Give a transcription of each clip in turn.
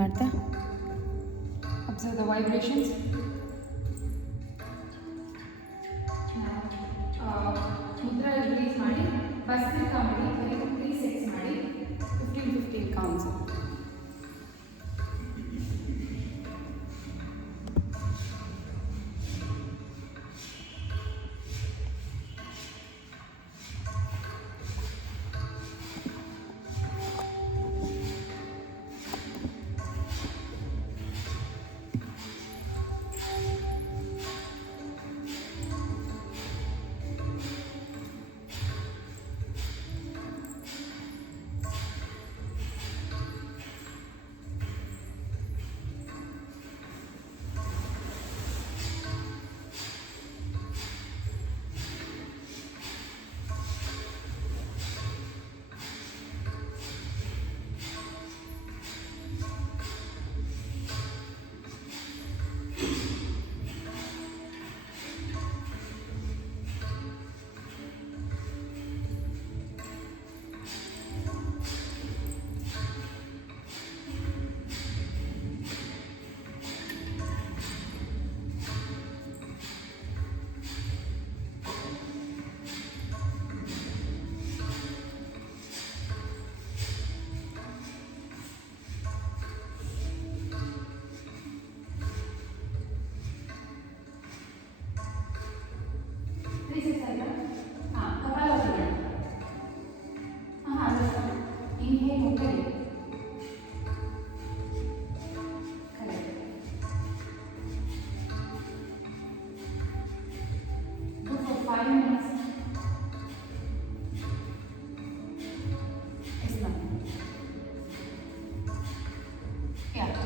ಮಾಡ್ತಾ observe the vibrations. Mudra release ಮಾಡಿ ಭಸ್ತ್ರಿಕಾ ಮಾಡಿ 3 ಸೆಟ್ಸ್ ಮಾಡಿ 15 ಕೌಂಟ್ಸ್.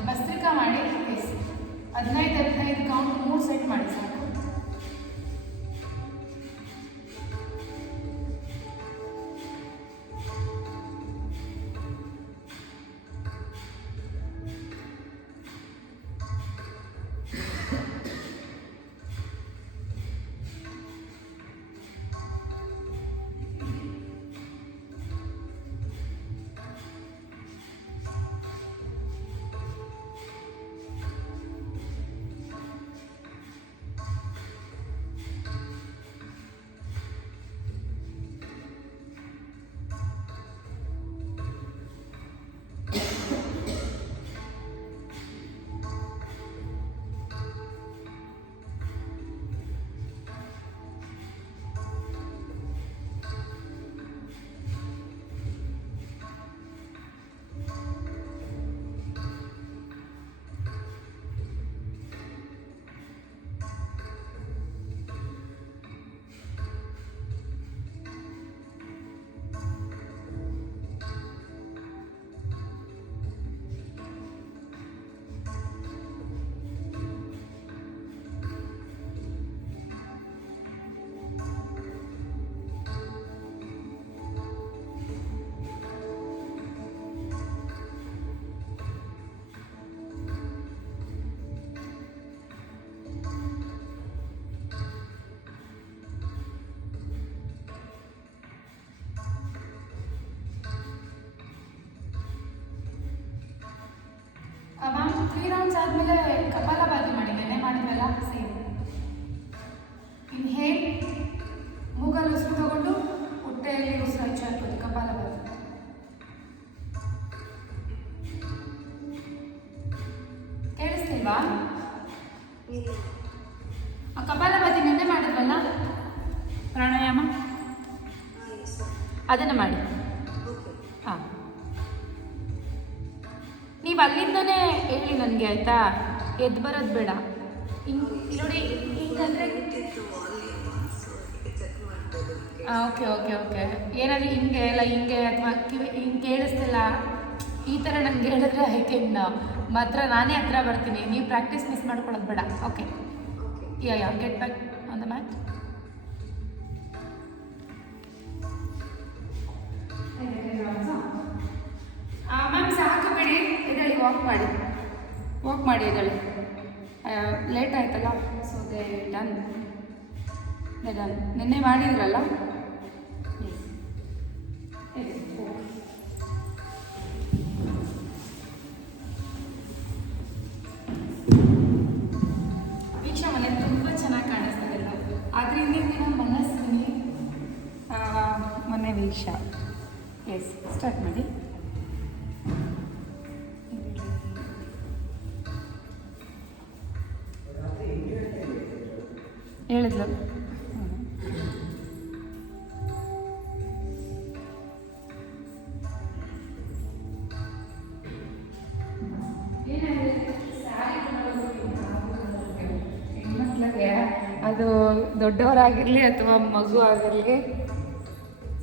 ಭಸ್ತ್ರಿಕಾ ಮಾಡಿ 15 ಕೌಂಟ್ 3 ಸೆಟ್ ಮಾಡಿ ಸಾಕು. ಮ್ಯಾಮ್ 3 ರೌಂಡ್ಸ್ ಆದಮೇಲೆ ಕಪಾಲಭಾತಿ ಮಾಡಿ, ನೆನೆ ಮಾಡಿದ್ವಲ್ಲ ಸೇಮ್. ಇನ್ಹೇಲ್, ಮೂಗಲ್ಲಿ ಉಸಿರು ತಗೊಂಡು ಹೊಟ್ಟೆಯಲ್ಲಿ ಉಸಿರು ಹಚ್ಚಿ ಹಾಕೋದು ಕಪಾಲಭಾತಿ. ಕೇಳಿಸ್ತಿಲ್ವಾ? ಕಪಾಲಭಾತಿ ನೆನ್ನೆ ಮಾಡಿದ್ವಲ್ಲ ಪ್ರಾಣಾಯಾಮ, ಅದನ್ನು ಮಾಡಿ. ಹಾಂ, ನೀವು ಅಲ್ಲಿಂದನೇ ಹೇಳಿ ನನಗೆ, ಆಯಿತಾ? ಎದ್ದು ಬರೋದು ಬೇಡ. ನೋಡಿ ಹಿಂಗಂದರೆ ಓಕೆ ಓಕೆ ಓಕೆ ಏನಾದರೂ ಹಿಂಗೆ ಎಲ್ಲ ಹಿಂಗೆ ಅಥವಾ ಹಿಂಗೆ ಕೇಳಿಸ್ತಿಲ್ಲ ಈ ಥರ ನನಗೆ ಹೇಳಿದ್ರೆ ಐ ಕ್ಯಾನ್ ಮಾತ್ರ ನಾನೇ ಹತ್ರ ಬರ್ತೀನಿ. ನೀವು ಪ್ರಾಕ್ಟೀಸ್ ಮಿಸ್ ಮಾಡ್ಕೊಳ್ಳೋದು ಬೇಡ. Okay, yeah get back on the mat. Ma'am ಸಾಕು ಬಿಡಿ, ಇದರಲ್ಲಿ ವಾಕ್ ಮಾಡಿ ಇದರಲ್ಲಿ ಲೇಟ್ ಆಯ್ತಲ್ಲ, ಸೊ ದೇ ಡನ್. ನಿನ್ನೆ ಮಾಡಿದ್ರಲ್ಲ, ಆದರೆ ಹಿಂದಿನ ದಿನ ಮನಸ್ವಿನಿ ಮೊನ್ನೆ ವೀಕ್ಷಾ. ಎಸ್, ಸ್ಟಾರ್ಟ್ ಮಾಡಿ. ಹೇಳಿದ್ಲು ಹೆಣ್ಮಕ್ಳಿಗೆ, ಅದು ದೊಡ್ಡವರಾಗಿರಲಿ ಅಥವಾ ಮಗು ಆಗಿರಲಿ,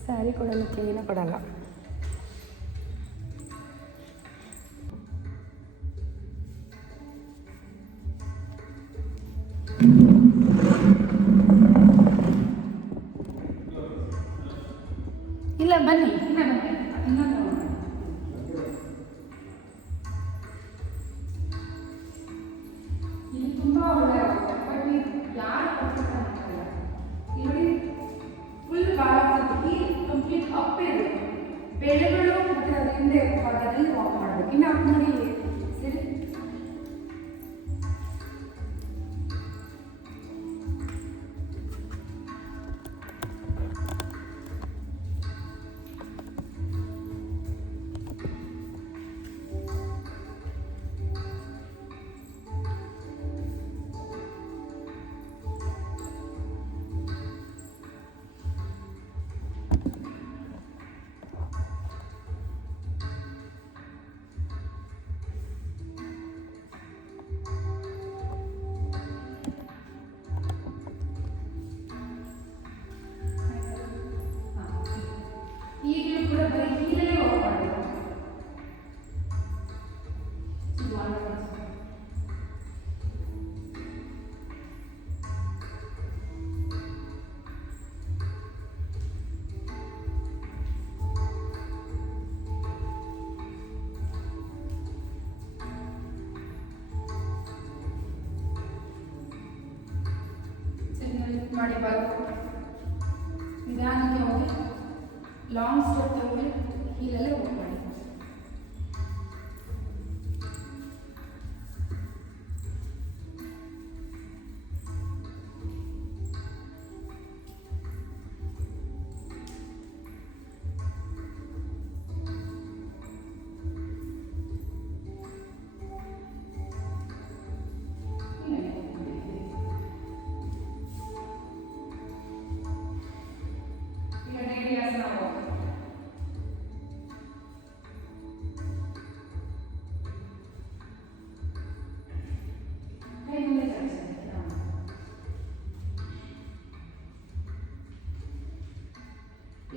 ಸ್ಯಾರಿ ಕೊಡಲ್ಲ, ಚೈನ ಕೊಡಲ್ಲ. ಇಲ್ಲ ಬನ್ನಿ, ಇಲ್ಲಿ ತುಂಬ ಒಳ್ಳೆ ಆಗುತ್ತೆ. ಬಟ್ ಯಾರು ಇಲ್ಲಿ ಫುಲ್ ಈ ಕಂಪ್ಲೀಟ್ ಅಪ್ ಇರುತ್ತೆ. ಬೆಳೆಗಳು ಮತ್ತು ಅದ್ರ ಹಿಂದೆ ಭಾಗದಲ್ಲಿ ವಾಕ್ ಮಾಡಬೇಕು. ಇನ್ನು ಅಪ್ ಮಾಡಿ ಸರಿ. ಈಗಲೂ ಕೂಡ ಬರೀ ಹೀಲೇ ವಾಕ್ ಮಾಡಬೇಕು. ಮಾಡಿ ಬರೋ ನಿಧಾನಕ್ಕೆ ಹೋಗಿ ಲಾಂಗ್ ಸ್ಟೆಪ್ ತಗೊಳ್ಳಿ, ಹೀಲಲ್ಲೇ ವಾಕ್ ಮಾಡಿ.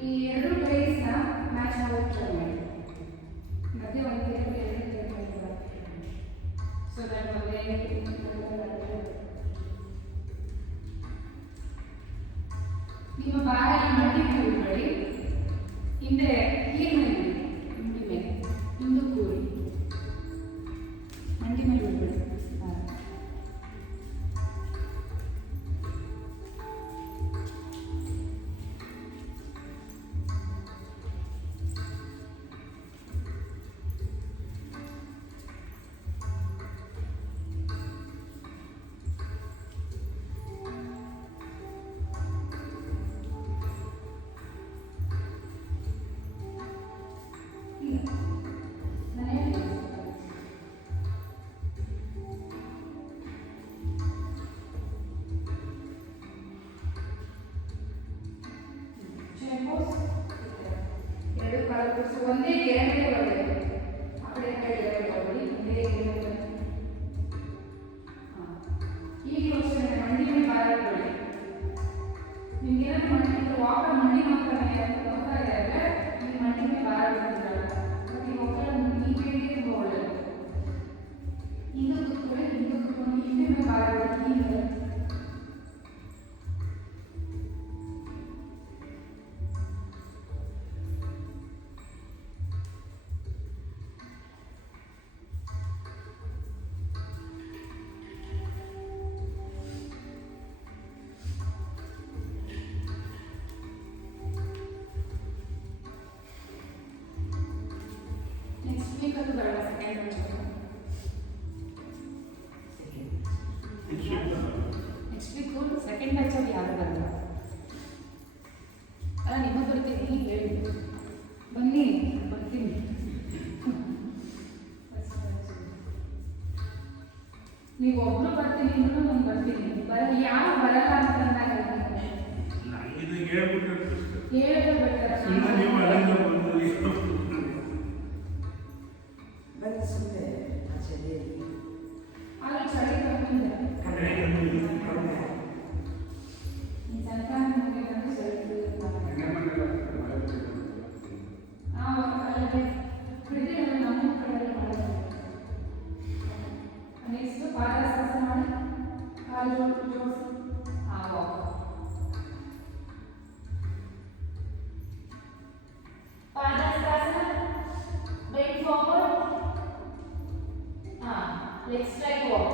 ಈ ಎರಡು ಪ್ಲೇಸ್ನ ಮ್ಯಾಚ್ ಮಾಡೋಕ್ಕೆ ಟ್ರೈ ಮಾಡಿ. ಮಧ್ಯೆ ಒಂದು ಸೊ ದಟ್ ನಿಮ್ಮ ಭಾರ ಮಂಡಿ ಮೇಲೆ ಇಟ್ಕೊಳ್ಳಿ, ಹಿಂದೆ ಹೀಲ್ ಮೇಲೆ ಮಂಡಿ ಮೇಲೆ ಹಿಂದೂ ಕೂರಿ ಮಂಡಿ ಮೇಲೆ ಇಟ್ಕೊಳ್ಳಿ. ಎರಡು ಕಾಲ ಒಂದೇ ಗೆರೆ ಬರಬೇಕು. ಆ ಕಡೆ ತಗೊಳ್ಳಿ, ಒಂದೇ ಗೆರೆ. ಈಗ ಮಂಡಿ ಮೇಲೆ ಭಾರ ಇಟ್ಕೊಳ್ಳಿ. ನಿಮ್ಗೆ ಏನಾದ್ರು ಮಂಡಿ ವಾಕ ಮಂಡಿ ಮಾತ್ರ ಹೋಗ್ತಾ ಇದೆ ಅಂದರೆ ನಿಮ್ಮ ಮಂಡಿ ಮೇಲೆ ಭಾರ ಇಟ್ಟಿರಲ್ಲ. ಬಟ್ ಈ ಒಕ್ಕಲ ನೀರಿಗೆ ತುಂಬ ಒಳ್ಳೆಯದು. ಹಿಂದೆ ಕೂತ್ಕೊಳ್ಳಿ, ಹಿಂದೆ ಕೂತ್ಕೊಂಡು ಹಿಂದೆ ಮೇಲೆ ಭಾರ ಇಟ್ಟು ಹೀಗೆ ಅದು ಬರಲ್ಲ. ನೆಕ್ಸ್ಟ್ ವೀಕು ಸೆಕೆಂಡ್ ಬ್ಯಾಚ್ ಅಲ್ಲಿ ಯಾರು ಬರಲ್ಲ. ನೀವು ಒಬ್ರು ಬರ್ತೀನಿ ಇನ್ನೂ ನಾನು ಬರ್ತೀನಿ ಬರಲ್ಲ ಯಾರು ಬರಲ್ಲ ಅಂತ ಅಂದಾಗ ಇದು ಹೇಳ್ಬಿಟ್ಟು ಹೇಳಿದ್ರೆ ಸುಮ್ಮನೆ ನೀವು ಅಲ್ಲಿಂದ ಬಂದು ಬನ್ನಿ ಸುಮ್ಮನೆ ಆಚೆ ಆದ್ರೆ ಚಳಿ ಕಮ್ಮಿದೆ ಈ ಸಂಕ್ರಾಂತಿ ಮುಗಿದಂತೆ ಚಳಿ ಬಿಡದೆ ನಮ್ಮ ಕಡೆ ಮಾಡಿ ನೆಕ್ಸ್ಟ್ ಪಾದಾಸ ಮಾಡಿ ಕಾಲು ಜೋಡಿಸಿ Padasana, bend forward. Let's try to walk.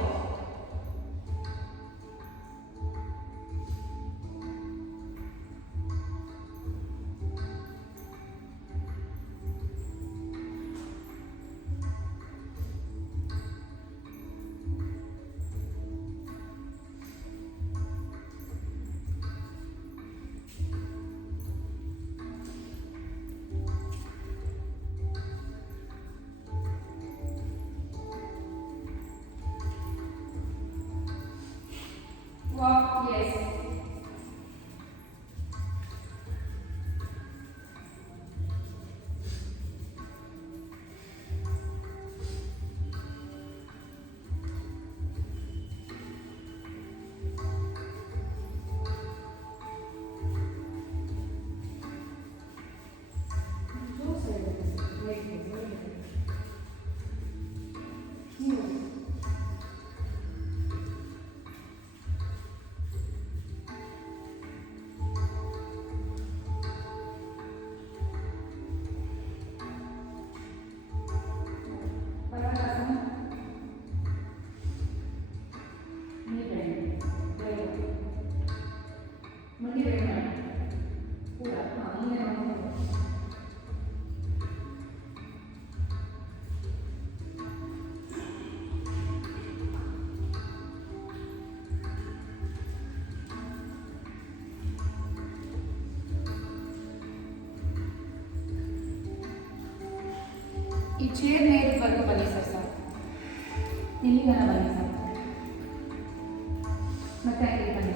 Walk, yes. ಈ ಚೇರ್ ನೇರವರೆಗೂ ಬನ್ನಿ ಸರ್ ಇಲ್ಲಿಗನ ಬನ್ನಿ ಸರ್ ಮತ್ತೆ ಇಲ್ಲಿ ಬನ್ನಿ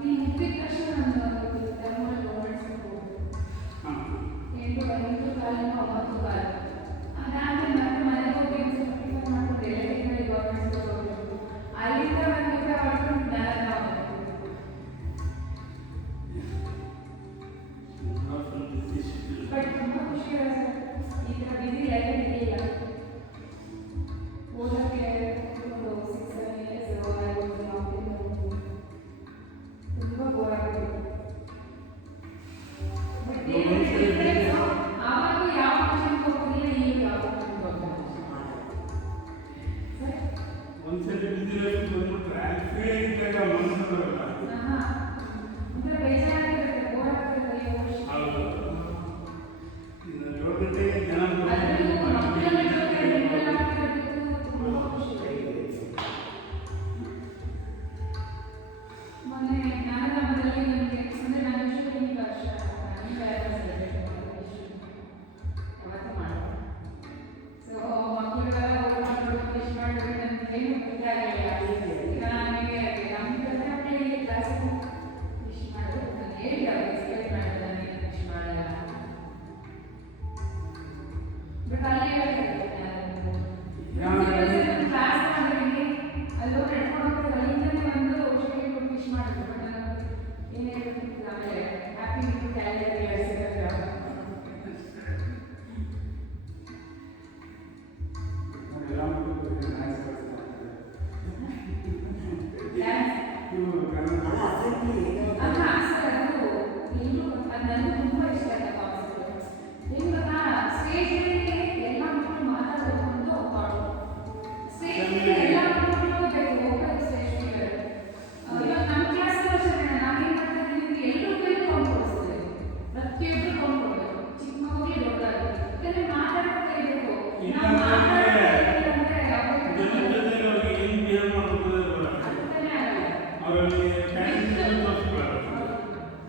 ನೀವು ಮುಟ್ಟಿದ ತಕ್ಷಣ ನನ್ನ ಧರ್ಮದಲ್ಲಿ ಗೌರವಿಸ್ಬೇಕು. ಹಾಂ 8 ಕಾಲಿನ 9 ಕಾಲು ಅದಾದ್ಮೇಲೆ ಮತ್ತೆ ಮನೆಗೆ ಹೋಗಿ ಟಿಫನ್ ಮಾಡ್ಕೊಂಡು ಎಲ್ಲ ತಿಂಗಳಿಗೆ ಗೌರ್ಮೆಂಟ್ ಹೋಗ್ಬೇಕು. ಅಲ್ಲಿಂದ ಒಂದು ಊಟ ಮಾಡ್ಕೊಂಡು ಜ್ಞಾನ ಬಟ್ ತುಂಬ ಖುಷಿ ಈ ಥರ ಬಿಸಿ ಲೈಫ್ ಇದೆಯಲ್ಲ ಓದೋಕ್ಕೆ ಒಂದು 6-7 ಇಯರ್ಸ್ ತುಂಬ ಬೋರ್ ಆಗುತ್ತೆ. ಬಟ್ ಏನಂದ್ರೆ ಆವಾಗ ಯಾವ ಫಂಕ್ಷನ್ಗೆ ಹೋಗೋದಿಲ್ಲ, ಈಗ ಯಾವ ಫಂಕ್ಷನ್ಗೆ ಹೋಗ್ತಾರೆ. ಒಂದ್ಸರಿ ಬಿಸಿನೆಸ್ ಬಂದ್ಬಿಟ್ರೆ ಫ್ರೀ ಇದ್ದಾಗ ಮನಸ್ಸು ಬರಲ್ಲ. ಒಂಥರ ಬೇಜಾರಾಗಿರುತ್ತೆ, ಬೋರ್ ಆಗ್ತಿರುತ್ತೆ. ಹೌದು. ಇನ್ನು 7 ಗಂಟೆಗೆ ಜನ ಅದರಲ್ಲೂ ಮಕ್ಕಳ ಜೊತೆ ಮಿಂಗಲ್ ಆಗ್ತಿರೋದು ತುಂಬ ಖುಷಿ. ಮೊನ್ನೆ ಜ್ಞಾನಧಾಮದಲ್ಲಿ ನನಗೆ ಅಂದರೆ ನಾನು ವಿಶ್ವಕರ್ಮ ವರ್ಷ ಸೆಲೆಬ್ರೇಟ್ ಯಾವತ್ತೂ ಮಾಡೋದು. ಸೊ ಮಕ್ಕಳೆಲ್ಲ ಹೋಗ್ಕೊಂಡು ವಿಶ್ ಮಾಡಿದ್ರೆ ನನಗೆ ಏನು ಗೊತ್ತಾಗಲಿಲ್ಲ. ಈಗ ನನಗೆ ನಮ್ಮ ಜೊತೆ ಮಕ್ಕಳಿಗೆ ಕ್ಲಾಸಿಗೆ ವಿಶ್ ಮಾಡಿದ್ರು ನಾನು ಹೇಳಿ ಅವ್ರಿಗೆ ಎಕ್ಸ್ಪ್ಲೈನ್ ಮಾಡಿದ್ರೆ ನನಗೆ ವಿಶ್ ಮಾಡಲ್ಲ. ಬಟ್ ಅಲ್ಲಿ ಕ್ಲಾಸ್ ಮಾಡಿದ್ದೀನಿ ಅಲ್ಲೋ ನಡ್ಕೊಂಡು ಹೋಗ್ತಾರೆ. ಅಲ್ಲಿಂದಲೇ ಒಂದು ಔಷಧಿ ಕೊಟ್ಟು ವಿಶ್ ಮಾಡಿದ್ರು. ಬಟ್ ನಾನು ಏನು ಹೇಳ್ತಿದ್ದೆ ಆಮೇಲೆ ಹ್ಯಾಪಿ ಕ್ಯಾಲೆಂಡರ್ ನನಗೆ ತುಂಬ ಇಷ್ಟ ಆಯ್ತು ಕಾನ್ಸೆಪ್ಟ್. ಇವಾಗ ಸ್ಟೇಜ್ನಲ್ಲಿ ಎಲ್ಲ ಮಕ್ಕಳು ಮಾತಾಡಬೇಕು ಅಂತ ಒಪ್ಪಾಡು. ಸ್ಟೇಜ್ನಲ್ಲಿ ಎಲ್ಲ ಮಕ್ಕಳು ಹೋಗ್ಬೇಕು ಸ್ಟೇಜ್ ಮೇಲೆ. ಇವಾಗ ನಮ್ಮ ಕ್ಲಾಸ್ ನಾವೇನು ಮಾಡ್ತಾ ಇದ್ದೀವಿ, ಎಲ್ಲರೂ ಕೈಗೂ ಕೊಂಡು ಕೊಡಿಸ್ತೇವೆ. ಪ್ರತಿಯೊಬ್ಬರು ಕೊಂಡು ಕೊಡಬೇಕು, ಚಿಕ್ಕ ಮಗುಗೆ ದೊಡ್ಡದಾಗಿ. ಯಾಕಂದರೆ ಮಾತಾಡ್ತಾ ಇರಬೇಕು. ನಾವು ಮಾತಾಡ್ತಾ ಇದ್ದೀವಿ ಅಂದರೆ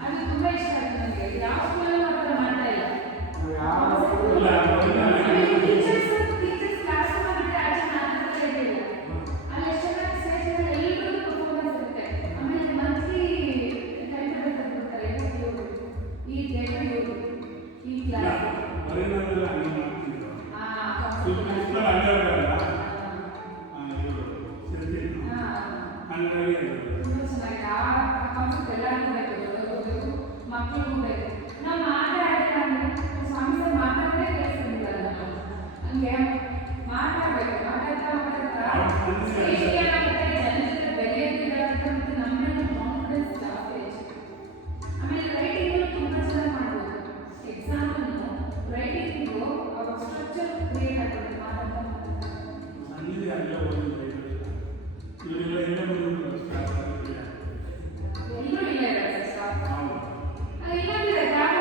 ಅದು ತುಂಬ ಇಷ್ಟ ಆಯ್ತು ನನಗೆ. ಯಾವ ಸ್ಕೂಲಲ್ಲೂ ಆ ಥರ ಮಾಡ್ತಾ ಇಲ್ಲ. ಟೀಚರ್ಸ್ ಕ್ಲಾಸ್ ಮಾಡಿದ್ರೆ ಆಚೆ ಮಾತಾಡ್ತಾ ಇರಲಿಲ್ಲ. ಅಲ್ಲಿ ಎಷ್ಟು ಚೆನ್ನಾಗಿ ಸ್ಟೇಜ್ ಮೇಲೆ ಎಲ್ಲರಿಗೂ ಪರ್ಫಾರ್ಮೆನ್ಸ್ ಇರುತ್ತೆ. ಆಮೇಲೆ ಮಂತ್ಲಿ ಟೈಮ್ ತೆಗೆದುಕೊಡ್ತಾರೆ. ಈ ಡೇಟ್ ಈ ಕ್ಲಾಸ್ ತುಂಬ ಚೆನ್ನಾಗಿದೆ. ಆ ಕಾನ್ಸೆಪ್ಟ್ ಎಲ್ಲರಿಗೂ ಬೇಕು, ಮಕ್ಕಳಿಗೂ ಬೇಕು. ನಾವು ಮಾತಾಡಿಲ್ಲ ಅಂದರೆ ಸ್ವಾಮಿ ಸರ್ ಮಾತಾಡೋದೇ ಕೇಳಿಸ್ತಿಲ್ಲ. ಹಂಗೆ ಮಾತಾಡಬೇಕು, ಮಾತಾಡ್ತಾ ಸ್ಟೇಜ್ಗೆ ಏನಾಗುತ್ತೆ, ಜನ ಜೊತೆ ಬೆರೆಯೋದಿರುತ್ತೆ ಮತ್ತು ನಮ್ಮ ಮೇಲೆ ಕಾನ್ಫಿಡೆನ್ಸ್ ಜಾಸ್ತಿ ಹೆಚ್ಚು. ಆಮೇಲೆ ರೈಟಿಂಗು ತುಂಬ ಚೆನ್ನಾಗಿ ಮಾಡ್ಬೋದು. ಎಕ್ಸಾಮನ್ನು ರೈಟಿಂಗು ಅವಾಗ ಸ್ಟ್ರಕ್ಚರ್ ಕ್ರಿಯೇಟ್ ಆಗ್ಬೋದು. ಮಾತಾಡ್ತಾ ಎಲ್ಲರೂ ಇಲ್ಲ ಇದ್ದಾರೆ ಸ್ಟಾಫ್. ಇನ್ನೊಂದಿದೆ ಯಾವ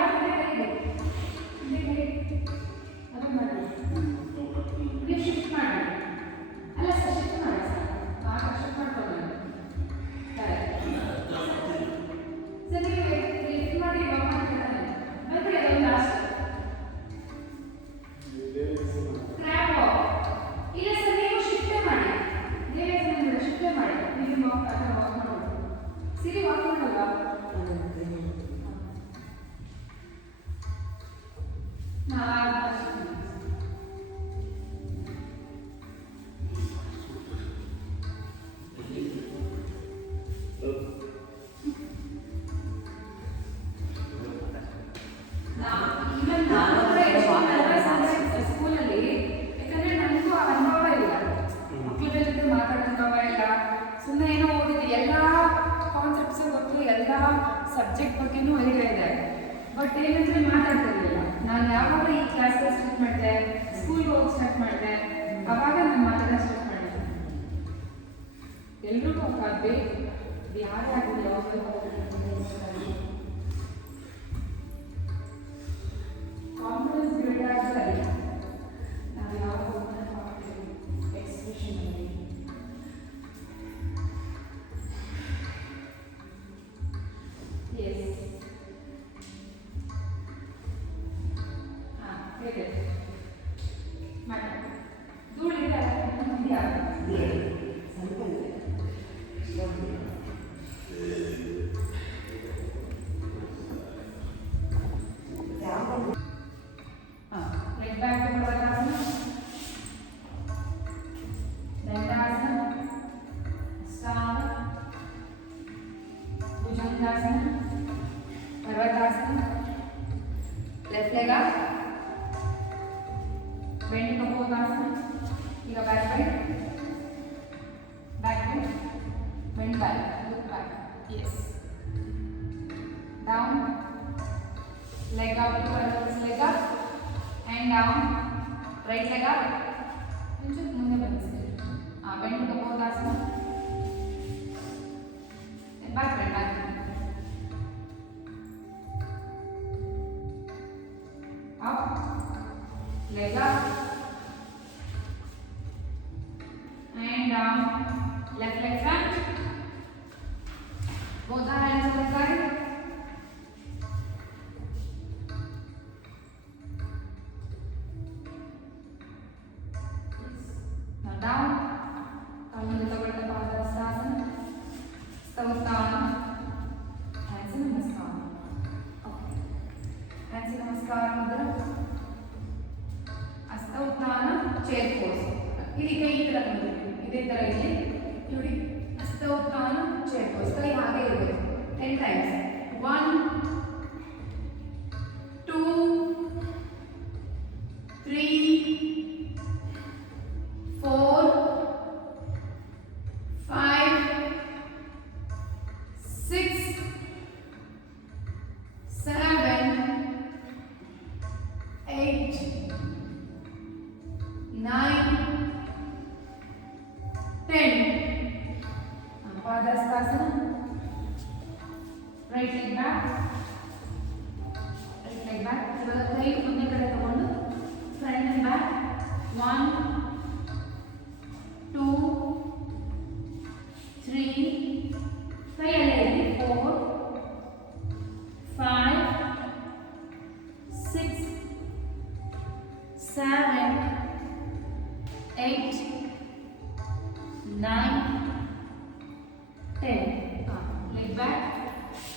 ಅದು ಮಾಡಿ ನೀವು ಶಿಫ್ಟ್ ಮಾಡಿ. ಅಲ್ಲ ಸರ್ ಶಿಫ್ಟ್ ಮಾಡಿ ಸರ್, ಶಿಫ್ಟ್ ಮಾಡ್ಕೊಂಡು ಸರ್ ನೀವು ಲಿಫ್ಟ್ ಮಾಡಿ ವರ್ಕ್ ಮಾಡ್ತಿರ್ತಾನೆ ಮತ್ತೆ ಒಂದು ಲಾಸ್ಟ್ ಕ್ರ್ಯಾಬ್ ಇಲ್ಲ ಸರ್ ನೀವು ಶಿಫ್ಟೇ ಮಾಡಿ. ದೇವಸ್ಥಾನ ಶಿಫ್ಟೇ ಮಾಡಿ. ನೀವು ವಾಕ್ ಮಾಡೋದು ಸಿರಿ ವಾಕ್ ಮಾಡಲ್ವಾ? ಸ್ಕೂಲಲ್ಲಿ ಯಾಕಂದ್ರೆ ನನಗೂ ಅನುಭವ ಇಲ್ಲ, ಮಕ್ಕಳ ಜೊತೆ ಮಾತಾಡೋ ಅನುಭವ ಇಲ್ಲ. ಸುಮ್ಮನೆ ಏನೋ ಓದಿದೆ, ಎಲ್ಲ ಕಾನ್ಸೆಪ್ಟ್ಸ್ ಗೊತ್ತು, ಎಲ್ಲ ಸಬ್ಜೆಕ್ಟ್ ಬಗ್ಗೆನೂ ಐಡಿಯಾ ಇದೆ. ಬಟ್ ಏನಂದ್ರೆ ಮಾತಾಡ್ತಿರ್ಲಿಲ್ಲ. ನಾನು ಯಾವಾಗ ಈ ಕ್ಲಾಸ್ ಸ್ಟಾರ್ಟ್ ಮಾಡಿದೆ, ಸ್ಕೂಲ್ಗೆ ಹೋಗಿ ಸ್ಟಾರ್ಟ್ ಮಾಡಿದೆ, ಅವಾಗ ನಾನು ಮಾತಾಡೋದು ಸ್ಟಾರ್ಟ್ ಮಾಡಿದೆ. ಎಲ್ರಿಗೂ ಅದೇ ಯಾರೇ ಆಗಲಿ ಕಾನ್ಫಿಡೆನ್ಸ್ ಬಿಲ್ಡ್ ಆಗ್ತದೆ. ನಾವು ಯಾವಾಗ ಎಕ್ಸ್ಪ್ರೆಷನಲ್ಲಿ ಎಸ್ ಹಾಂ ಹೇಗೆ ಮಾಡಿ ಧೂಳಿದೆ ಇದೆಯಾ ಸ್ವಲ್ಪ bhujangasana, parvatasana. Left leg up, bend kapotasana. ಈಗ back bend, bend back, look back, yes. Down, leg up towards leg up, and down, right leg up. इंचु मुंडे बंदिस्ते. bend kapotasana, and back bend, back bend. Up, leg up, and down. Left leg front, both the hands to the side. Yes. Now down, coming to the Padahastasana, Stavasthana, hands in Namaskar. Okay. Hands in Namaskar Mudra, Astavasthana, chair pose. Idi kai ತರ ಬಂದಿದೆ, ಇದೇ ತರ ಇಲ್ಲಿ. ನೋಡಿ ಹಸ್ತೋತ್ಥಾನ chair pose, ಕೈ ಹಾಗೆ ಇರಬೇಕು 10 times. 1 2 3 4 5 6 7 8 9 10. Padahastasana. Right leg back. Right leg back. ಇವಾಗ ಕೈ ಮುಂದೆ ಕಡೆ ತಗೊಂಡು ಫ್ರಂಟ್ ಅಂಡ್ ಬ್ಯಾಕ್. 1 2 3 ಕೈ ಅಲ್ಲೇ ಇರಲಿ. 4 5 6 7 8 9 10. Leg back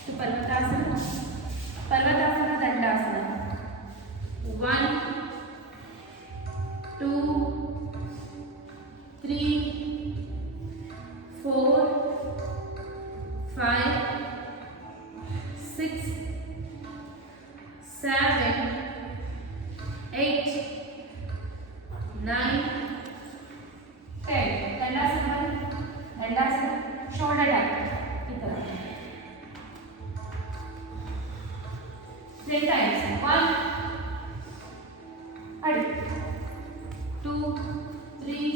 to Parvatasana. Parvatasana Dandasana. 1 2 3 4 5 6 7 8 9 10. Dandasana. Dandasana. Shoulder tap. ಈ ತರ 10 times. 1 ಅಡಿ 2 3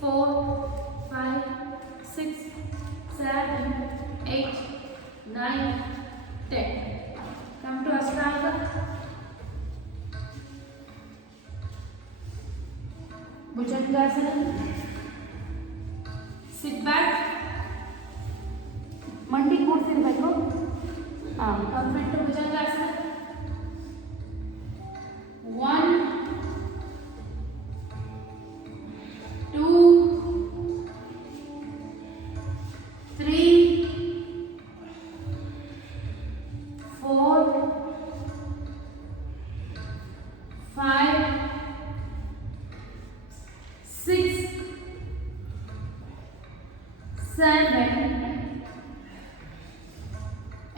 4 5 6 7 8 9 10. Come to Ashtanga. Bhujangasana. Sit back. ಮಂಡಿ ಕೂಡ್ಸಿರ್ಬೇಕು. Complete to bhujangasana. 1 2 3 4 5 6 7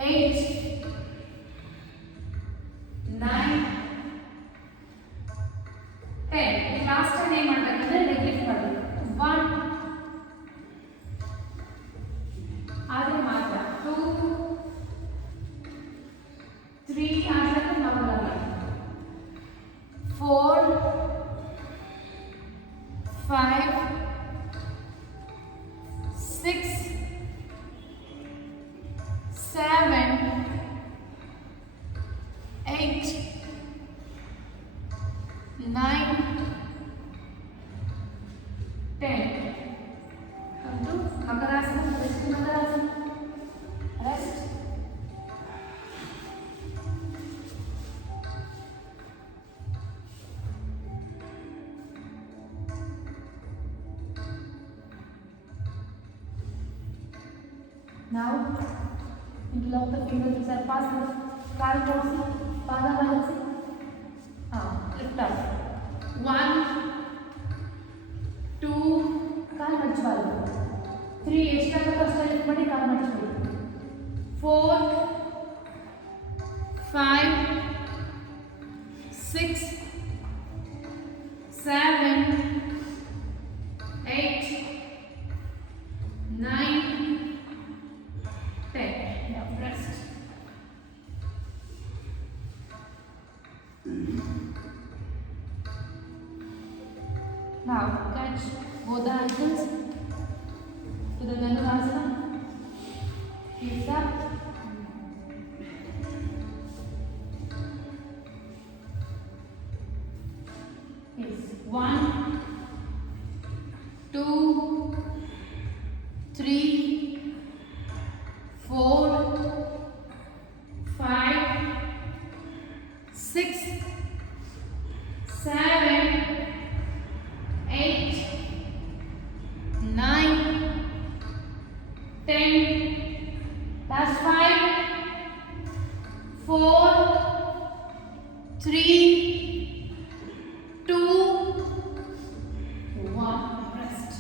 8 9 10. Last time ಏನು ಮಾಡಬೇಕಂದ್ರೆ ಲೆಗ್ ಲಿಫ್ಟ್ ಮಾಡಬೇಕು. 1 ಆದರೆ ಮಾತ್ರ. 2 3 ಆದರೆ ನಾರ್ಮಲ್ ಆಗಿ. 4 5 6 7 8 9 10. Come to Makarasana. Rest in Makarasana. Rest. Now interlock the fingers, surpass the ಕಾಲು ಜೋಡಿಸಿ, ಪಾದ ಮಲಗಿಸಿ. Lift up. 1 2 ಕಾಲು ಮಡಚಬಾರ್ದು. 3 ಎಷ್ಟಾಗುತ್ತೋ ಅಷ್ಟೇ ಲಿಫ್ಟ್ ಮಾಡಿ ಕಾಲು ಮಡಚಬೇಕು. 4 Now catch both the ankles to the Dhanurasana. Lift up. Yes. 1, 2, 3, 4, 5, 6, 7, 8, 9, 10. Last 5, 4, 3, 2, 1. Rest.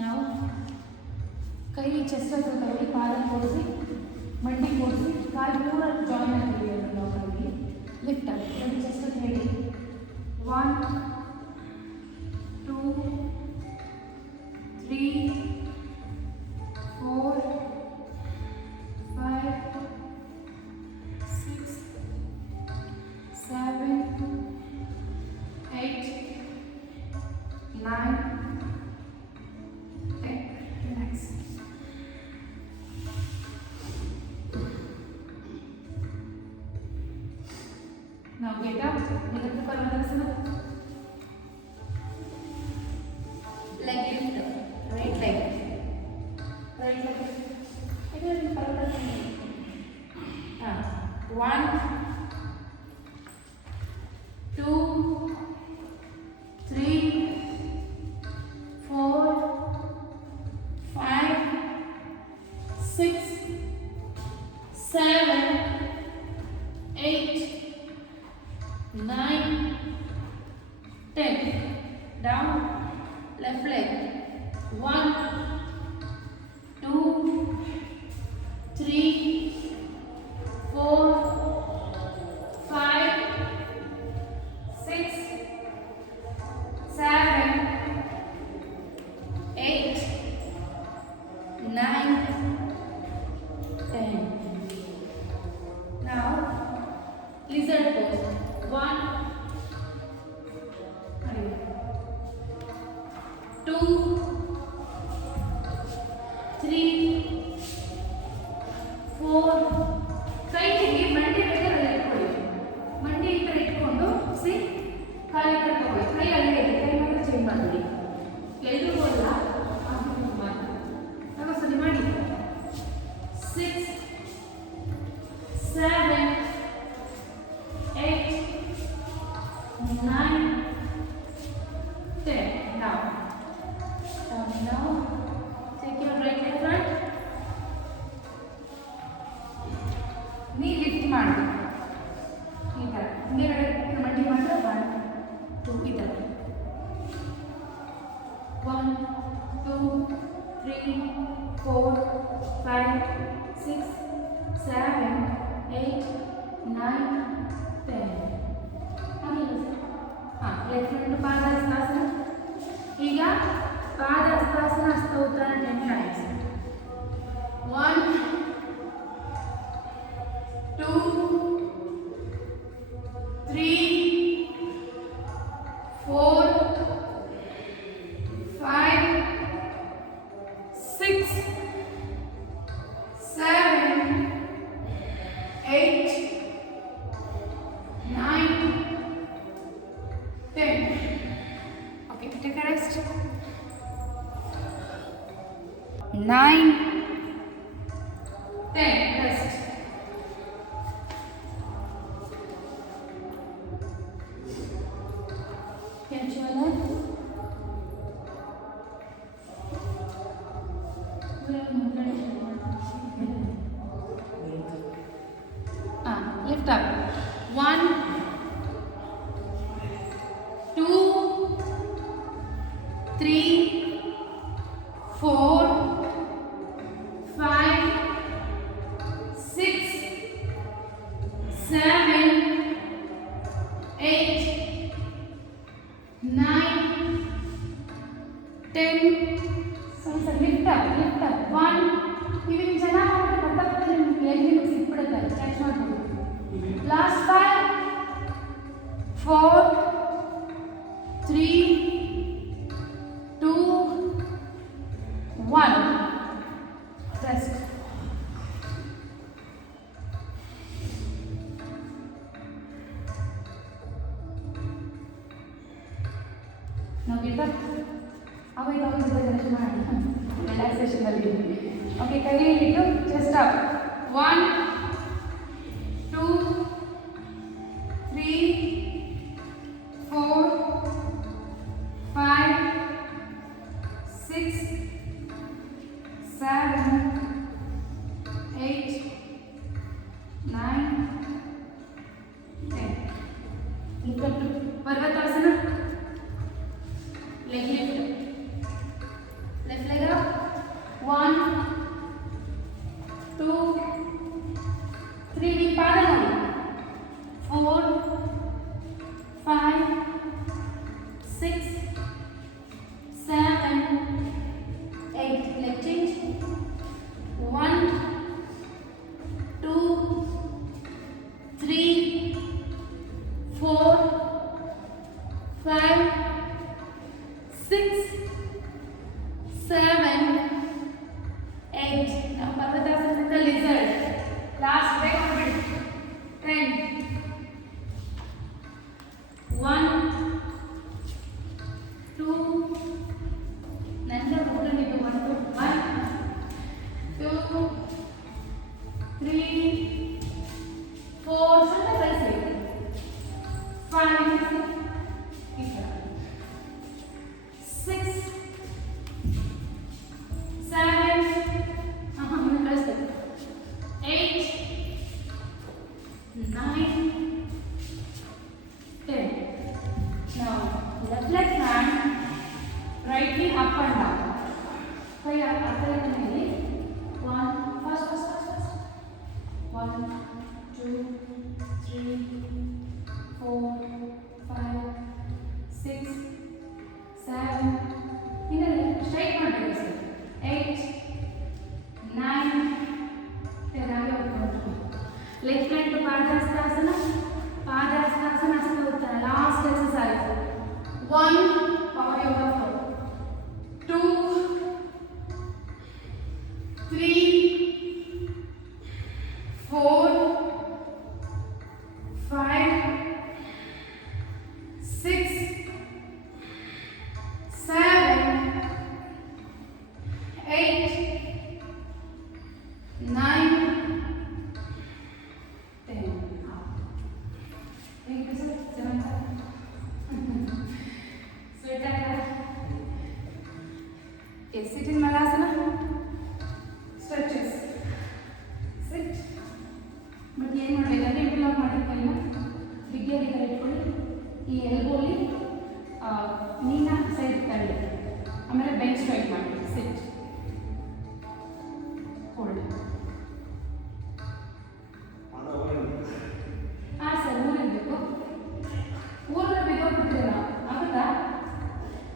Now, ಕೈ chest ಹತ್ರ ತಗೊಳ್ಳಿ, ಪಾದ ಕೂಡಿಸಿ, ಮಂಡಿ ಕೂಡಿಸಿ, ಕಾಲು ಪೂರ ಜಾಯಿನ್ ಆಗಿದೆ ನಾವು ಕೈಗೆ. ಲಿಫ್ಟ್ ಅಪ್, ಕೈ ಚೆಸ್ಟ್ ಹತ್ರ ಹೇಳಿ. 1, 2, 3, 4, 5, 6, 7, 8, 9, 10. Relax. Now get up. Lift up Padmasana. Leg lift up. Right leg. Right leg. Again Padmasana. 1, 2, 3, 4, 5, 6, 7, 8, 9, 10. Down, left leg. 1, 2, 3, 4, 5, 6, 7, 8, 9, 10. Now, lizard pose. 1, 2, 3, 4. ಕೈಗೆ ಮಂಡಿ ಬೇಕಾದ್ರೆ ಇಟ್ಕೊಳ್ಳಿ. ಮಂಡಿ ಈ ಥರ ಇಟ್ಕೊಂಡು ಸಿ ಕಾಲಿ ಥರ ತಗೊಳ್ಳಿ. ಕೈ ಅಲ್ಲೇ ಇದೆ, ಕೈ ಮಾತ್ರ ಚೇಂಜ್ ಮಾಡಬೇಡಿ. ಎಲ್ರಿಗೂ ಅಲ್ಲ, ನಾವು ಸರಿ ಮಾಡಿ. 6, 7, 8, 9, 10. Now, take your right leg front. Knee lift ಮಾಡಿ. ಈ ಥರ ಹಿಂದೆಗಡೆ ಮಂಡಿ ಮಾತ್ರ 1, 2 ಈ ಥರ. 1, 2, 3, 4, 5, 6, 7, 8, 9, 10. Left hand padahastasana. ಈಗ padahastasana ಹಸ್ತೋತ್ತರ 10 times. 1, 2, 3, 4, 5, 6, 7, 8, 9, 10. Okay, take a rest. 9, 10. Rest. Catch your leg. Lift up. 1, 2, 3, 4, 5, 6, 7, 8, 9, 10. So lift up. 1, ಮಾಡ್ಬೋದು. Last 5 4 3 2 1 rest. ನಾವು ಗಿರ್ಬರ್ ಅವಾಗ ಮಾಡಿ ರಿಲ್ಯಾಕ್ಸೇಷನಲ್ಲಿ. ಓಕೆ, ಕೈಲಿ ಹಿಡಿದು chest up. 1 2 3 4 5 6 7 8 9 10. Lift up to Parvatasana. Leg lift. Left leg up. 1 2 3 deep paddle on. 4 5 6 7 8. Leg change. 1 2 3 4 5 6 7 8. Now Parvatasana with the lizard. Last break of it. 10 1 2 ನಂತರ ಹೋಗಲಿದ್ದು 1 2 3 4 ಸಣ್ಣ ಕಳಿಸಿ 5 6 7 ಕಳಿಸ್ತೇವೆ 8 9 10. Now left hand, right knee up and down. ಕೈ ಅರ್ಥದ ಮೇಲೆ 1 first 1 2 3 4 5 6 7 ಇನ್ನೆಲ್ಲ straight ಮಾಡಬೇಕು sir. 8 9 10 ಆಗಿ ಹೋಗ್ಬೋದು. ಲೆಫ್ಟ್ ಹ್ಯಾಂಡ್ ಪಾದಾಸ್ತಾಸನ ಹಸ್ತ ಉತ್ತರ. Last exercise. 1 power yoga flow. 2 3 4 5 6 7 8 9 10. Thank you, sir. Sweat. Yes, sit in Malasana. Stretches. Sit. But ಏನು ಮಾಡಬೇಕು ಅಂದರೆ ಇಂಟರ್ಲಾಕ್ ಮಾಡಿರ್ತಾಯಿಲ್ಲ, ಬಿಗ್ಗೆರ್ ಈ ಥರ ಇಟ್ಕೊಳ್ಳಿ. ಈ ಎಲ್ಬೋಲಿ ನೀನ ಸೈಡ್ ತಳ್ಳಿ, ಆಮೇಲೆ ಬೆಂಚ್ ಸ್ಟ್ರೈಟ್ ಮಾಡಿ. ಸಿಟ್ ಹೋಲ್ಡ್. ಹಾಂ ಸರ್, ಊರಿರಬೇಕು. ಊರಲ್ಲಿ ಬಿದ್ದೋಗ್ಬಿಟ್ಟಿರಲ್ಲ, ಆಗುತ್ತಾ?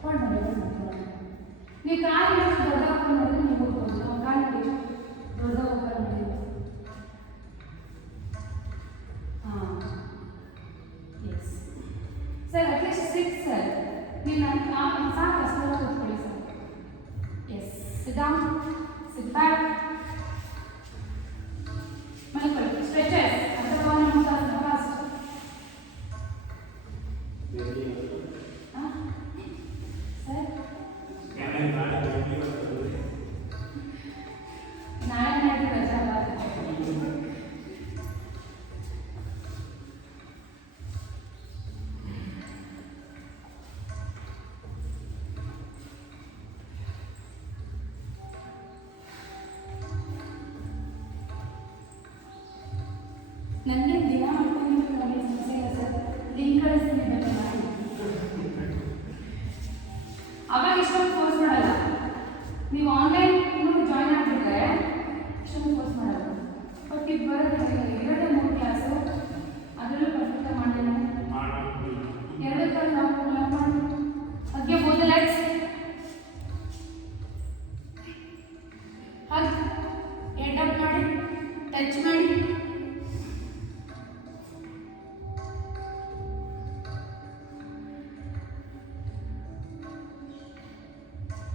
ಹೋಲ್ಡ್ ಮಾಡಿ. ನೀವು ಕಾಲು ದೊಡ್ಡ ಓಪನ್ ಮಾಡಿದ್ರೆ ನೀವು ಹೋಗ್ಬೋದು. ಕಾಲು ಮಾಡಿ ದೊಡ್ಡ ಓಪನ್ ಮಾಡಿ. ಹಾಂ yes sir, at least sit sir. ನೀವು ನಾನು ಸಾಕು ಅಷ್ಟು ಕೂತ್ಕೊಳ್ಳಿ sir. Yes, sit down, sit back, ಮಲ್ಕೊಳ್ಳಿ. ಸ್ಟ್ರೆಚಸ್ ಅಥವಾ ನಮಸ್ಕಾರ ಫಾಸ್ಟ್. ಹಾಂ ಸರ್, ನಾಳೆ ನಾಳೆ ರಜಾ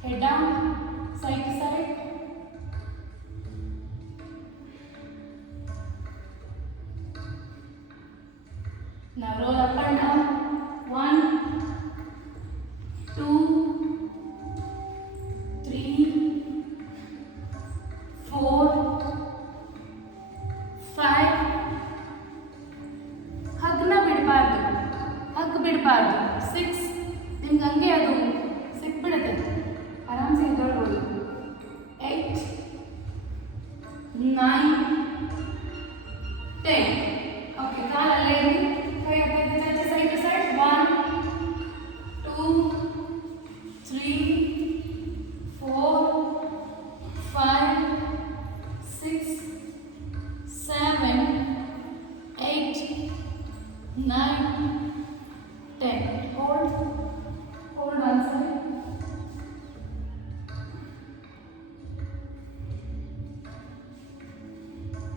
Head down, side to side. Now roll up and down. 1, 2, 3, 4, 5. ಹಗ್ಗನ ಬಿಡಬಾರ್ದು, ಹಗ್ಗ ಬಿಡಬಾರ್ದು. 6. ನಿಮ್ಗೆ ಹಂಗೆ ಅದು ಸಿಕ್ಬಿಡುತ್ತೆ, ಆರಾಮ್ಸೆ ಎದ್ದೊಳ್ಬೋದು. 8, 9, 10. ಓಕೆ, ಕಾಲಲ್ಲೇ ಇರಿ. ಕೈ ಹಾಕಿ side to side. 1, 2, 3, 4, 5, 6, 7, 8, 9, 10. Hold one side.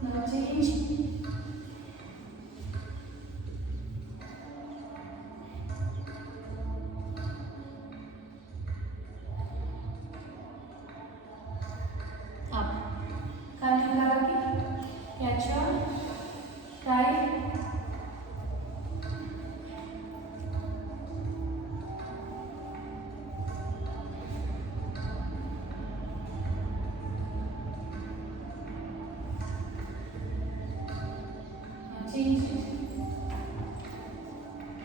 Now change. Up. Catch your right. Change.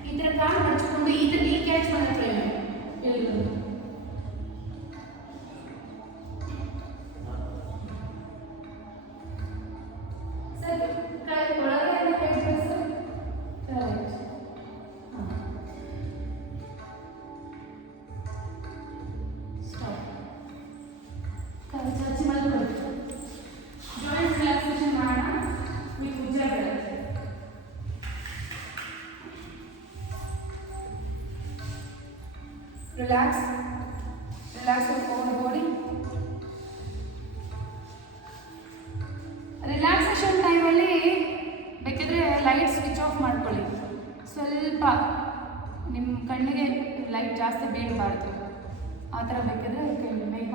ಈ ಥರ ಕಾಲು ಮಡಚ್ಕೊಂಡು ಈ ಥರ ನೀರು ಕ್ಯಾಚ್ ಮಾಡೋ ಟ್ರೈ ಮಾಡಿ. ಎಲ್ಲಿರೋದು ಸರ್, ಕೈ ಒಳಗಡೆ ಕೈ ಬಿಡಿಸು. ಕರೆಕ್ಟ್. ಸ್ಟಾಪ್. ಕೈ ಚಾಚಿ ಮಲ್ಕೊಳ್ಳಿ. ಜಾಯಿಂಟ್ ರಿಲ್ಯಾಕ್ಸೇಷನ್ ಮಾಡೋಣ. మీకు ಉಜ್ಜ ಬರುತ್ತೆ. Relax your whole body. Relaxation ಟೈಮಲ್ಲಿ ಬೇಕಿದ್ರೆ ಲೈಟ್ ಸ್ವಿಚ್ ಆಫ್ ಮಾಡ್ಕೊಳ್ಳಿ. ಸ್ವಲ್ಪ ನಿಮ್ಮ ಕಣ್ಣಿಗೆ ಲೈಟ್ ಜಾಸ್ತಿ ಬೀಳಬಾರ್ದು. ಆ ಥರ ಬೇಕಿದ್ರೆ ಬೇಗ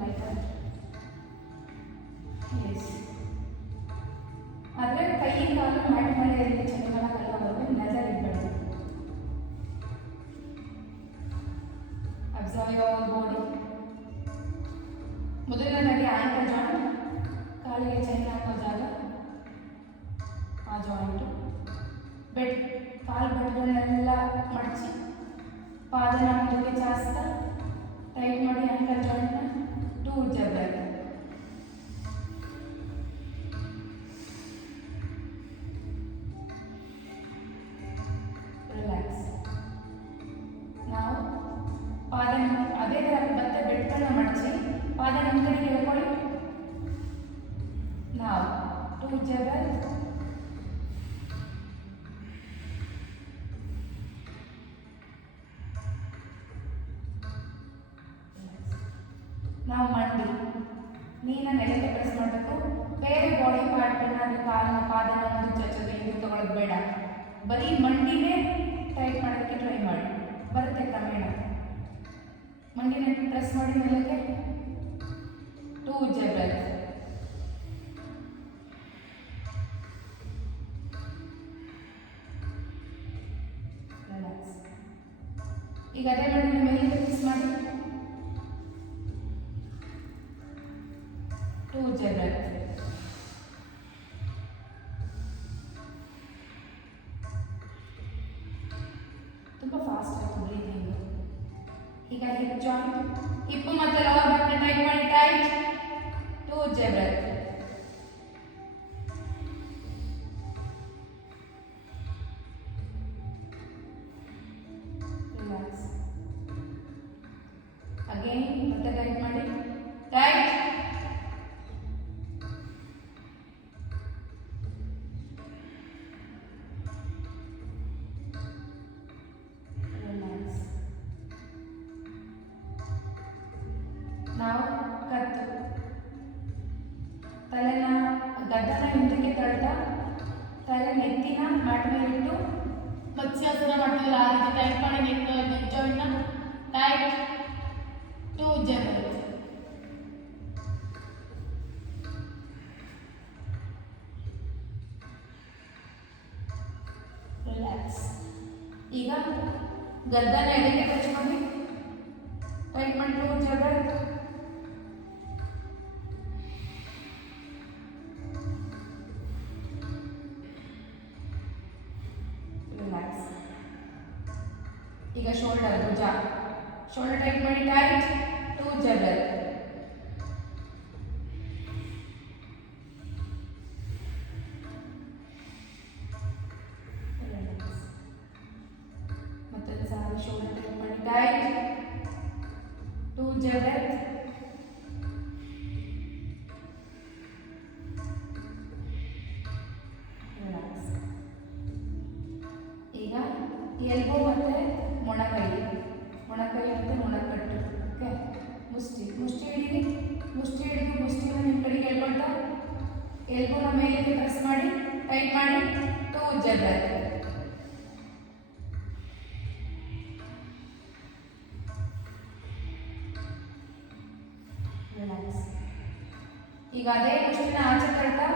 ಲೈಟ್. ಎಸ್, ಆದರೆ ಕೈ ಕಾಲು ಮ್ಯಾಟ್ ಮೇಲೆ ಇರಲಿ, ಚಂದ್ರಮಾನ ಕಲ್ಕೊಂಡು ನೆಲದಲ್ಲಿ ಇಡಬೇಡಿ. Observe your body. ಮೊದಲನೇದಾಗಿ ಆ್ಯಂಕಲ್ ಜಾಯಿಂಟ್, ಕಾಲಿಗೆ ಚೈನ್ ಹಾಕೋ ಜಾಗ, ಆ ಜಾಯಿಂಟು. ಕಾಲು ಬೆಟ್ಟಗಳನ್ನೆಲ್ಲ ಮಡಚಿ ಪಾದನ ಮುಂದಕ್ಕೆ ಚಾಚ್ತಾ ಟೈಟ್ ಮಾಡಿ ಆ್ಯಂಕಲ್ ಜಾಯಿಂಟ್ನ 2 ಜಬ್ಬರ್. ರಿಲ್ಯಾಕ್ಸ್. ನಾವು ಪಾದ ಅದೇ ಥರ ಮತ್ತೆ ಬೆಟ್ಟಗಳನ್ನ ಮಡಚಿ ಪಾದ ನಮ್ಮ ಕಡೆಗೆ ಎಳ್ಕೊಳ್ಳಿ. ನಾವು 2 ಜಬ್ಬರ್. ನಾವು ಮಂಡಿ ನೀನ ನೆಲಕ್ಕೆ ಪ್ರೆಸ್ ಮಾಡಬೇಕು. ಬೇರೆ ಬಾಡಿ ಪಾರ್ಟ್ಗಳನ್ನ ಅಂದರೆ ಕಾಲನ್ನ ಪಾದನ ಒಂದು ಚಚ್ಚೋದು ಇದು ತೊಗೊಳೋದು ಬೇಡ. ಬರೀ ಮಂಡಿನೇ ಟೈಟ್ ಮಾಡೋದಕ್ಕೆ ಟ್ರೈ ಮಾಡಿ, ಬರುತ್ತೆ ಕ್ರಮೇಣ. ಮಂಡಿನ ಪ್ರೆಸ್ ಮಾಡಿ ನೆಲಕ್ಕೆ. 2 ಜಬ್ಬರ್. ರಿಲ್ಯಾಕ್ಸ್. ಈಗ ಅದೇ ಮಂಡಿನ ಮೇಲೆ ಪ್ರೆಸ್ ಮಾಡಿ 2 ಜಬ್ಬರ್. ತುಂಬ ಫಾಸ್ಟ್ ಆಯಿತು ಬ್ರೀತಿಂಗು. ಈಗ ಹಿಪ್ ಜಾಯಿಂಟ್, ಹಿಪ್ಪು ಮತ್ತು ಲವರ್ ಬ್ಯಾಕ್ನ ಟೈಟ್ ಮಾಡಿ. ಟೈಟ್. 2 ಜಬ್ಬರ್. ರಿಲ್ಯಾಕ್ಸ್. ಅಗೇನ್ ಮತ್ತೆ ಟೈಟ್ ಮಾಡಿ. ಟೈಟ್. ನಾವು ಕತ್ತು ತಲೆನ ಗದ್ದನ ಹಿಂದಕ್ಕೆ ತಳ್ತಾ ತಲೆ ನೆತ್ತಿನ ಮ್ಯಾಟ್ ಮೇಲೆ ಇಟ್ಟು ಮತ್ಸ್ಯಾಸನ ಮಾಡ್ತೀವಲ್ಲ ಆ ರೀತಿ ಟೈಟ್ ಮಾಡಿ ನೆಕ್ ಜಾಯಿಂಟ್ನ ಟೈಟ್. 2 ಜಬರ್. ರಿಲ್ಯಾಕ್ಸ್. ಈಗ ಗದ್ದನ ಎಡೆಗೆ ಟಚ್ ಮಾಡಿ ಟೈಟ್ ಮಾಡಿ 2 ಜಬರ್. ರಿಲ್ಯಾಕ್ಸ್. ಈಗ ಶೋಲ್ಡರ್ ಭುಜ ಶೋಲ್ಡರ್ ಟೈಟ್ ಮಾಡಿ ಟೈಟ್ 2 ಜಬರ್. ಮತ್ತೊಂದು ಸಾರಿ ಶೋಲ್ಡರ್ ಟೈಟ್ ಮಾಡಿ ಟೈಟ್ 2 ಜಬರ್. ರಿಲ್ಯಾಕ್ಸ್. ಈಗ ಎಲ್ಬೋ ಮತ್ತೆ ಮೊಣಕೈ ಮತ್ತೆ ಮೊಣಕಟ್ಟು. ಓಕೆ, ಮುಷ್ಟಿ ಹಿಡೀರಿ. ಮುಷ್ಟಿ ಹಿಡಿದು ಮುಷ್ಟಿನ ನಿಮ್ಮ ಕಡೆಗೆ ಎಳ್ಕೊಳ್ತಾ ಎಲ್ಬೋನ ಮೇಲೆ ಪ್ರೆಸ್ ಮಾಡಿ ಟೈಟ್ ಮಾಡಿ 2 ಜಬರ್. ರಿಲ್ಯಾಕ್ಸ್. ಈಗ ಅದೇ ಮುಷ್ಟಿನ ಆಚೆ ತಳ್ತಾ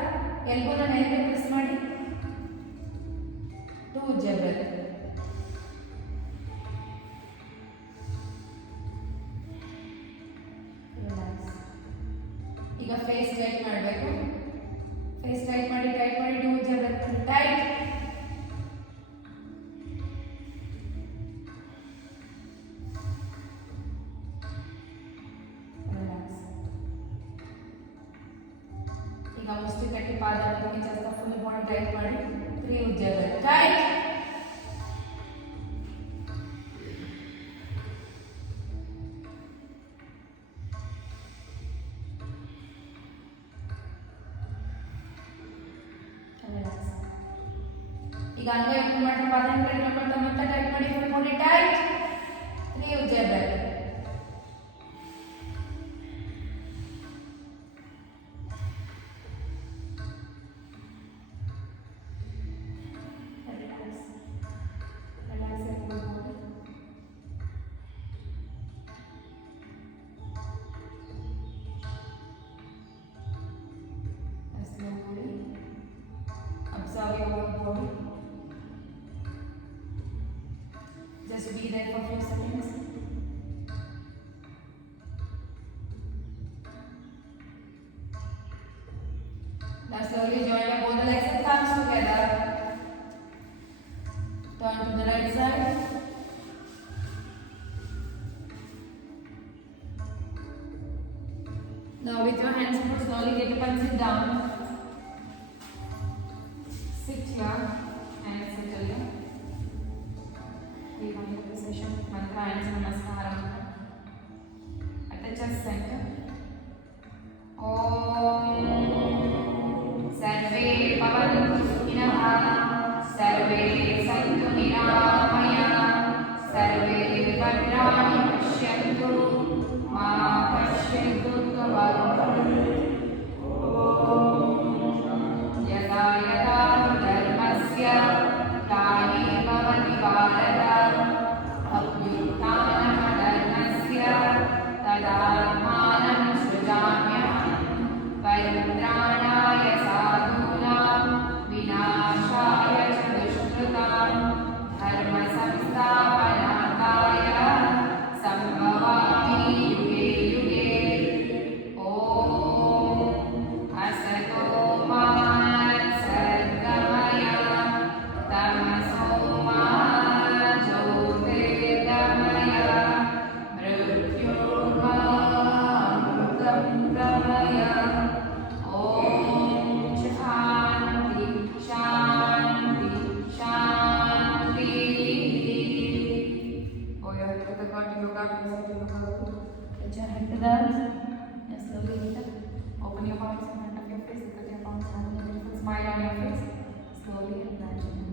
ಎಲ್ಬೋನ ಮೇಲೆ ಪ್ರೆಸ್ ಮಾಡಿ 2 ಜಬರ್. ಈಗ ಫೇಸ್ ಟೈಟ್ ಮಾಡಬೇಕು. ಫೇಸ್ ಟೈಟ್ ಮಾಡಿ 2 ಜಬರ್ ಟೈಟ್. ರಿಲ್ಯಾಕ್ಸ್. ಈಗ ಮುಷ್ಟಿ ಕಟ್ಟಿ ಪಾದ ಜಾಸ್ತಿ ಫುಲ್ ಬಾಡಿ ಟೈಟ್ ಮಾಡಿ 3 ಜಬರ್ ಟೈಟ್. ಈಗ ಅಂಗೈ ಉಪ್ಪು ಮಾಡಿ ಪಾದ ಟೈಟ್ ಮಾಡ್ಕೊಳ್ತಾ ಮತ್ತೆ ಟೈಟ್ ಮಾಡಿ full body tight 3 Jaber. Relax. Relax ಆಗ್ಬೋದು. slowly observe your own body. Just be there for a few seconds. Now slowly join your both the legs and thumbs together. Turn to the right side. Now with your hands slowly get up and sit down. Sit here and settle here. We come to the session with mantra and namaskaram. At the chest center. Om Sarve Bhavantu Sukhinaha Sarve Santu Niramaya Sarve Bhadrani Pashyantu Ma Pashyantu Dvaram. Yada Yada Dharmasya Tani Bhavati Bharata Abhyutanam Dharmasya Tadātmanam Srijamyaham Paritranaya Sadhunam Vinashaya Ca Dushkritam Dharma Samsthapanakaya Sambhavami Yuge Yuge. Om Asato Ma Sadgamaya Tamaso Ma Jyotirgamaya Mrityurma Amrutam Brahmaya. Om Shanti Shanti Shanti. Oh, you have to the God yoga. Put your head to that and slowly lift up. Open your palms in front of your face. Look at your palms, have a beautiful smile on your face. Slowly and gradually.